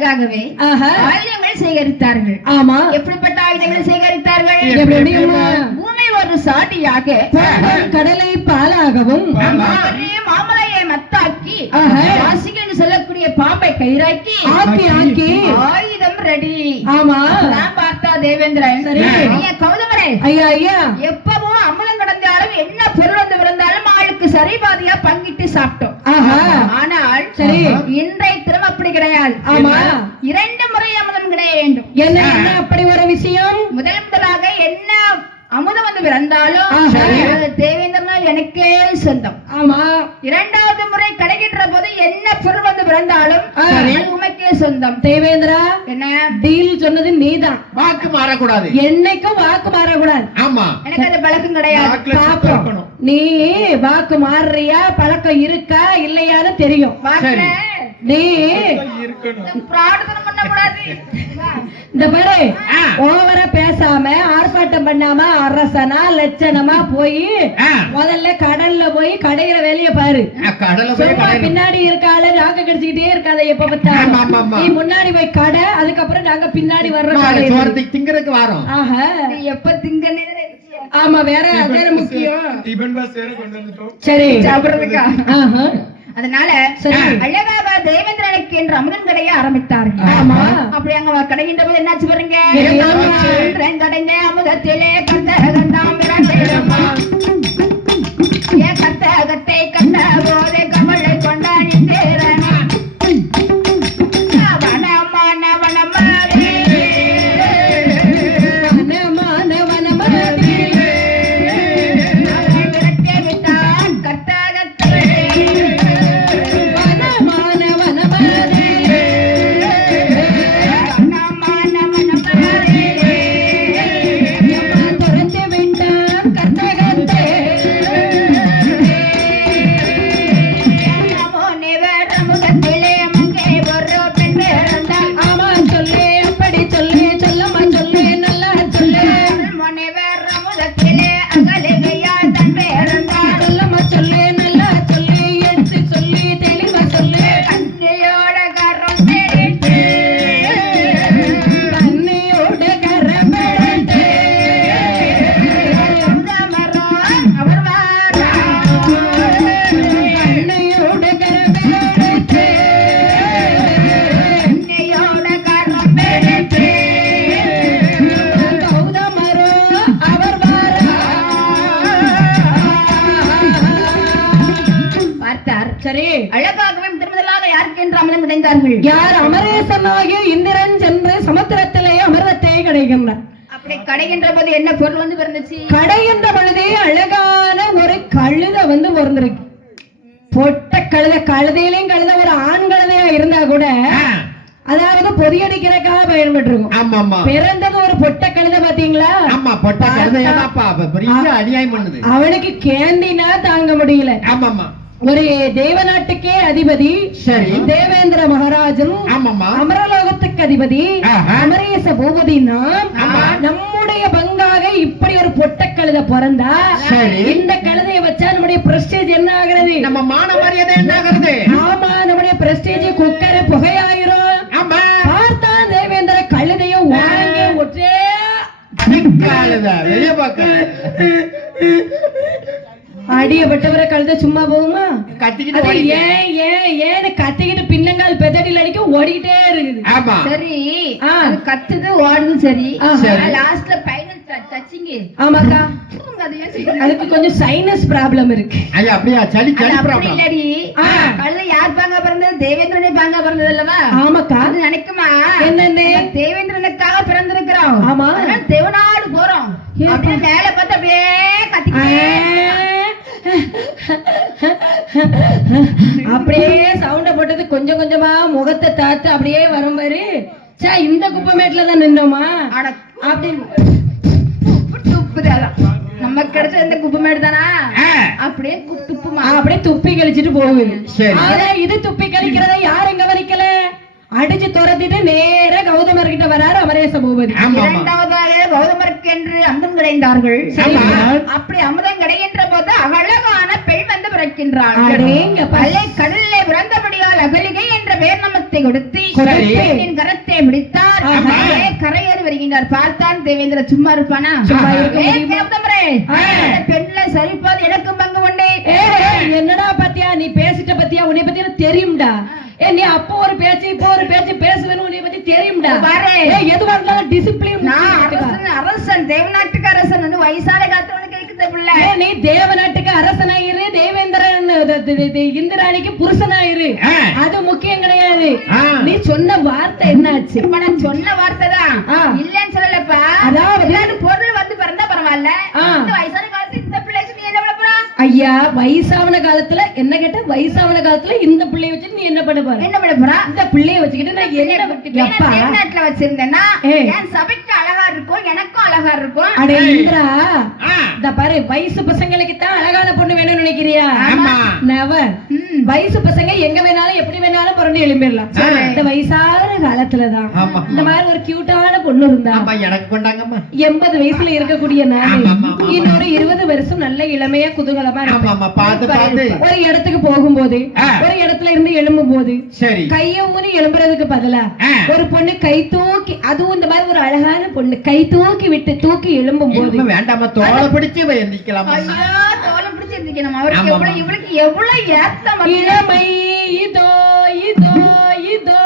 அதற்காகவே ஆயுதங்கள் சேகரித்தார்கள். ஆமா, எப்படிப்பட்ட ஆயுதங்கள் சேகரித்தார்கள்? பூமி ஒரு சாட்டியாக, கடலை பாலாகவும், மாமலையை மத்தாக்கி, வாசிகள் சொல்லக்கூடிய பாம்பை கயிறாக்கி ஆக்கி ஆயுதம் ரெடி. ஆமா, நான் பார்த்தா தேவேந்திரன், கௌதமரே, ஐயா ஐயா, எப்பவும் அமுதம் கடந்தாலும் என்ன பொருள் வந்து விழுந்தாலும் ஆளுக்கு சரி பாதியா பங்கிட்டு சாப்பிட்டோம். ஆனால் சரி, இன்றைய தினம் அப்படி கிடையாது. ஆமா, 2 முறை அமுதம் கிடையாது வேண்டும். என்ன அப்படி ஒரு விஷயம்? முதலாக என்ன அமுதம் வந்து பிறந்தாலும் தேவேந்திரனா எனக்கே சொந்தம். ஆமா, 2வது முறை கிடைக்கின்ற போது என்ன பொருள் வந்து பிறந்தாலும் உமக்கே சொந்தம். தேவேந்திரா, என்ன டீல் சொன்னது நீதான். வாக்கு மாறக்கூடாது, என்னைக்கும் வாக்கு மாறக்கூடாது. ஆமா, எனக்கு அது பழக்கம் கிடையாது. நீ வாக்கு மாறுறியா, பழக்கம் இருக்கா இல்லையான்னு தெரியும். நீ இந்த பாரு, ஓவரா பேசாம ஆர்ப்பாட்டம் பண்ணாம அரசனா லட்சணமா போய் முதல்ல கடல்ல போய் கடையிற வேலைய பாரு. பின்னாடி இருக்கால நாங்க கிடைச்சுக்கிட்டே இருக்காத. எப்ப பார்த்தா நீ முன்னாடி போய் கடை, அதுக்கப்புறம் நாங்க பின்னாடி வர்றோம் திங்கறதுக்கு வரோம். ஆஹா, எப்ப திங்கன்னு. ஆமா, வேற அதே முக்கியம். சரி, சாப்பிடுறதுக்கா? அதனால அழகாக தேவேந்திரனுக்கு என்று அமுதன் கடையை ஆரம்பித்தார்கள். ஆமா, அப்படி அங்க கடைகின்ற போது என்னாச்சு பாருங்க. கடைந்த அமுதத்திலே கந்தகந்தாம் கத்தகத்தை கண்ட போதே கமலை கொண்டாடி தேரன அழகாகவே முதலாக யாருக்கு என்று அமலம் கிடைந்தார்கள். யார்? அமரேசனாகிய இந்திரன் சென்று சமுத்திரத்திலே அமிர்தத்தை கிடைக்கின்றார். அப்படி கடைகின்ற போது என்ன பொருள் வந்து பிறந்துச்சு? கடைகின்ற பொழுதே அழகான ஒரு கழுத வந்து பிறந்திருக்கு. பொட்ட கழுத, கழுதையிலையும் கழுத ஒரு ஆண் கழுதையா இருந்தா கூட, அதாவது பொதியடிக்கிறதுக்காக பயன்பட்டு இருக்கும். பிறந்தது ஒரு பொட்ட கழுத, பாத்தீங்களா? அவனுக்கு கேந்தினா தாங்க முடியல. ஒரு தேவநாட்டுக்கே அதிபதி தேவேந்திர மகாராஜன், அமரலோகத்துக்கு அதிபதி அமரேச பூபதி. நம்முடைய பங்காக இப்படி ஒரு பொட்ட கழுத பிறந்தா இந்த கழுதையை வச்சா நம்முடைய பிரஸ்டேஜ் என்ன ஆகிறது? நம்ம மான மரியாதை என்ன ஆகிறது? ஆமா, நம்முடைய பிரஸ்டேஜ் குக்கர புகையாயிரும். பார்த்தா தேவேந்திர கழுதையும் வாங்கி ஒற்றே அடியப்பட்டவரை கழுத சும்மா போகுமா? கத்திக்கிட்டு ஏன் கத்திக்கிட்டு பின்னங்கால் பெதடியில் அடிக்க ஓடிக்கிட்டே இருக்குது. சரி, கத்துது ஓடுது. சரி, லாஸ்ட்ல ஃபைனல் டச்சிங். ஆமாக்கா, அதுக்கு கொஞ்சம் சைனஸ் ப்ராப்ளம் இருக்கு. அப்படியே சளி ப்ராப்ளம் இல்லடி. கழுத யார் பாங்க பிறந்தது? தேவேந்திரனே பாங்க பிறந்தது அல்லவா? ஆமாக்கா, அது நினைக்குமா என்னன்னு? தேவேந்திரனுக்காக பிறந்திருக்கிறோம். ஆமா, தேவநாடு போறோம். அப்படியே மேல பார்த்து அப்படியே அப்படியே சவுண்ட போட்டது கொஞ்சம் கொஞ்சமா முகத்தை தாத்து அப்படியே வரும் பாரு. இந்த குப்பமேட்ல தான் நின்னோமா அப்படின்னு நமக்கு கிடைச்ச இந்த குப்பமேடு தானா? அப்படியே துப்புமா, அப்படியே துப்பி கழிச்சிட்டு போகுது. இது துப்பி கழிக்கிறத யார் எங்க வரைக்கல அடிச்சு துரத்திட்டு நேர கௌதமர் கிட்ட வராரு அமரேச பூபதி. இரண்டாவதாக கௌதமருக்கு என்று அமுதம் கிடைந்தார்கள். அப்படி அமுதம் கிடைக்கின்ற போது அழகான பெண் வந்து பிறக்கின்றாள். அடேங்கப்பா. அலை கடலிலே பிறந்தபடியால் அகலிகை என்ற பெயர் நாமத்தை கொடுத்து சரி. பெண்ணின் கரத்தை பிடித்தார். ஆஹா. கரையேறி வருகின்றார். பார்த்தான் தேவேந்திர சும்மா இருப்பானா? சும்மா இருக்க முடியுமா? கௌதமரே, இந்த பெண்ணில சரிபாது எனக்கும் பங்கு உண்டு. என்னடா பாத்தியா நீ பேசிட்ட பத்தியா உன்னை பத்தி எனக்கு தெரியும்டா. நீ அப்போ ஒரு பேச்சு இப்போ ஒரு பேச்சு பேசுவேன்னு உன்னை பத்தி தெரியும்டா. பாரு, எதுவா இருந்தாலும் டிசிப்ளின். நான் அரசன் தேவநாட்டுக்கு அரசன் வந்து வயசான காலத்துல கேக்குது பிள்ளை. நீ தேவநாட்டுக்கு அரசனாயிரு, தேவேந்திரன் இந்திராணிக்கு புருஷனாயிரு, அது முக்கியம் கிடையாது. நீ சொன்ன வார்த்தை என்னாச்சு? நான் சொன்ன வார்த்தை தான் இல்லன்னு சொல்லலப்பா. அதாவது பொருள் வந்து பிறந்தா பரவாயில்ல, இந்த வயசான காலத்துல இந்த பிள்ளைக்கு நீ என்ன பண்ண போறா? ஐயா, வயசாவன காலத்துல என்ன கேட்ட? வயசாவன காலத்துல இந்த பிள்ளைய வச்சு நீ என்ன பண்ண போற? என்ன பண்ண போறா? இந்த பிள்ளைய வச்சுக்கிட்டு நான் என்ன தேவநாட்டுல வச்சிருந்தேன்னா என் சபைக்கு அழகா இருக்கும், எனக்கும் அழகா இருக்கும். அடே இந்திரா, இந்த பாரு, வயசு பசங்களுக்கு தான் அழகான பொண்ணு வேணும்னு நினைக்கிறியா? நெவர். வயசு பசங்க எங்க வேணாலும் எப்படி வேணாலும் பிறந்து எழும்பிடலாம். இந்த வயசான காலத்துலதான் இந்த மாதிரி ஒரு கியூட்டான பொண்ணு இருந்தா எனக்கு கொண்டாங்கம்மா. 80 வயசுல இருக்கக்கூடிய நானு இன்னொரு 20 வருஷம் நல்ல இளமையா குதூகலமா இருப்பேன். ஒரு இடத்துக்கு போகும்போது, ஒரு இடத்துல இருந்து எழும்பும் போது கைய ஊனி எழும்புறதுக்கு பதிலா ஒரு பொண்ணு கை தூக்கி, அதுவும் இந்த மாதிரி ஒரு அழகான பொண்ணு கை தூக்கி விட்டு தூக்கி எழும்பும் போது வேண்டாமா, தோலை பிடிச்சு எந்திக்கலாம். தோலை பிடிச்சு எந்திக்கணும். அவருக்கு எவ்வளவு, இவளுக்கு எவ்வளவு ஏத்தம். இளமை இதோ இதோ இதோ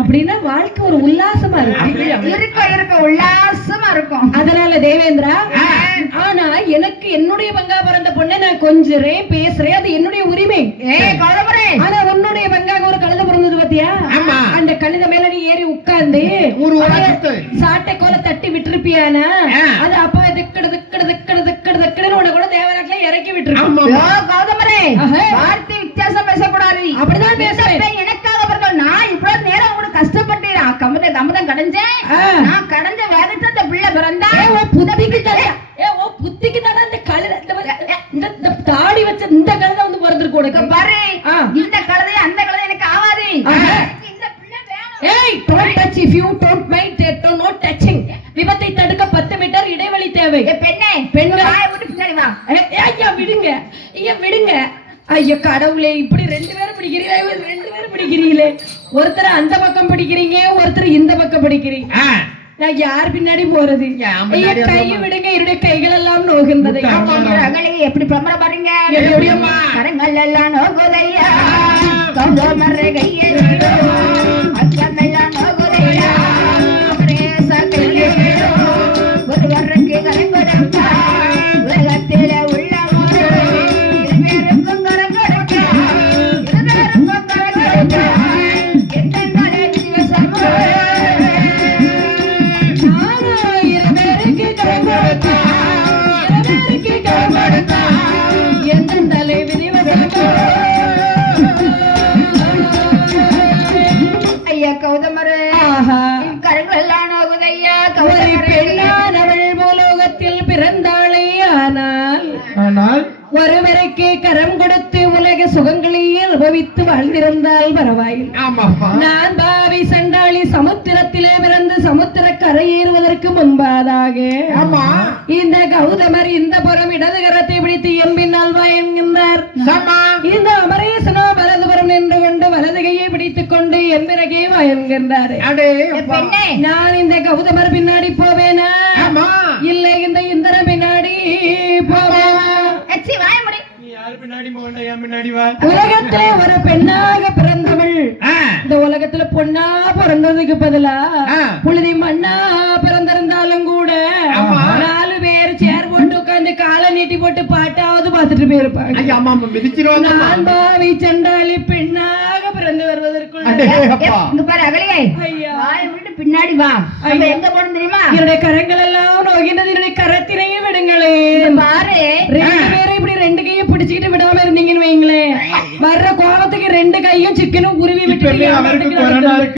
அப்படின்னா வாழ்க்கை ஒரு உல்லாசமா இருக்கு. இருக்க உல்லாசமா இருக்கும். அதனால தேவேந்திரா, ஆனா எனக்கு என்னுடைய பங்கா பிறந்த பொண்ணை நான் கொஞ்சறேன் பேசுறேன், அது என்னுடைய உரிமை. ஆனா உன்னுடைய பங்காக ஒரு கழுதை பிறந்தது பாத்தியா? அந்த கழுத மேல நீ ஏறி உட்கார்ந்து சாட்டை கோல தட்டி விட்டுருப்பியானா அது அப்ப திக்கடு திக்கடு திக்கடு திக்கடு திக்கடுன்னு உன கூட தேவராட்ல இறக்கி விட்டுருப்போம். கௌதமரே, வார்த்தை வித்தியாசம் பேசக்கூடாது. அப்படிதான் பேசுறேன். எனக்காக பிறந்த நான் இவ்வளவு நேரம் உங்களுக்கு கஷ்டப்பட்டு கமதம் கடைஞ்சேன். நான் கடைஞ்ச வேதத்தை அந்த பிள்ளை பிறந்தா புத்திக்கு தானே அந்த கழுதை, இந்த தாடி வச்ச இந்த கழுதை வந்து பிறந்திருக்கு உனக்கு. பாரு, இந்த கழுதை அந்த கழுதை எனக்கு ஆவாது. இந்த பிள்ளை வேணும். ஏய், don't touch if you don't mind, no touching. விபத்தை தடுக்க 10 மீட்டர் இடைவெளி தேவை. பெண்ணே, வாயை விட்டு பின்னாடி வா. ஐயா விடுங்க, ஐயா விடுங்க. ஐயோ கடவுளே, இப்படி 2 பேரும் பிடிக்கிறீங்களே, 2 பேரும் பிடிக்கிறீங்களே. ஒருத்தர் அந்த பக்கம் பிடிக்கிறீங்க, ஒருத்தர் இந்த பக்கம் பிடிக்கிறீங்க. நான் யார் பின்னாடி போறது? ஐயா கையை விடுங்க, என்னுடைய கைகள் எல்லாம் நோகின்றது. எப்படி பிரமர பாருங்க, கரங்கள் எல்லாம் நோகுதையா, கௌதமரை கையை அக்கமெல்லாம் நோகுதையா, ஒருவருக்கு கரைபடா உலகத்தில உள்ள கௌதமரே, கரங்கள் எல்லாம் நோகுதையா, பெண்ணானவள் பூலோகத்தில் பிறந்தாளே. ஆனால் ஒருவருக்கு கரம் கொடுத்து உலக சுகங்களையே அனுபவித்து வாழ்ந்திருந்தால் பரவாயில்லை. நான் பாவி சண்டாளி சமுத்திரத்திலே பிறந்து சமுத்திர கரையேறுவதற்கு முன்பாதாக இந்த கௌதமர் இந்த புறம் இடது கரத்தை பிடித்து எம்பினால் என்கின்றார். இந்த அமரேசனோ வலதுபுறம் நின்று கொண்டு வலது கையை பிடித்துக் கொண்டு எம்பிறகே என்கின்றார். நான் இந்த கௌதமர் பின்னாடி போவேனா, இல்லை இந்த இந்திரன் பின்னாடி போவேனா? உலகத்திலே ஒரு பெண்ணாக பிறந்தவள் இந்த உலகத்துல பொண்ணா பிறந்ததுக்கு பதிலா புழுதி மண்ணா பிறந்திருந்தாலும் கூட 4 பேர் சேர் போட்டு உட்கார்ந்து காலை நீட்டி போட்டு பாட்டாவது பார்த்துட்டு போயிருப்பாங்க. நான் பாவி சண்டாளி பெண்ணாக பிறந்து வருவதற்குள்ள பின்னாடி வா. எங்க போன தெரியுமா? என்னுடைய கரங்கள் எல்லாம் நோகினது, என்னுடைய கரத்தினையே விடுங்களே. பாரு, 2 பேரும் இப்படி 2 கையும் பிடிச்சுக்கிட்டு விடாம இருந்தீங்கன்னு வைங்களேன், வர்ற கோபத்துக்கு 2 கையும் சிக்கனும் உருவி விட்டு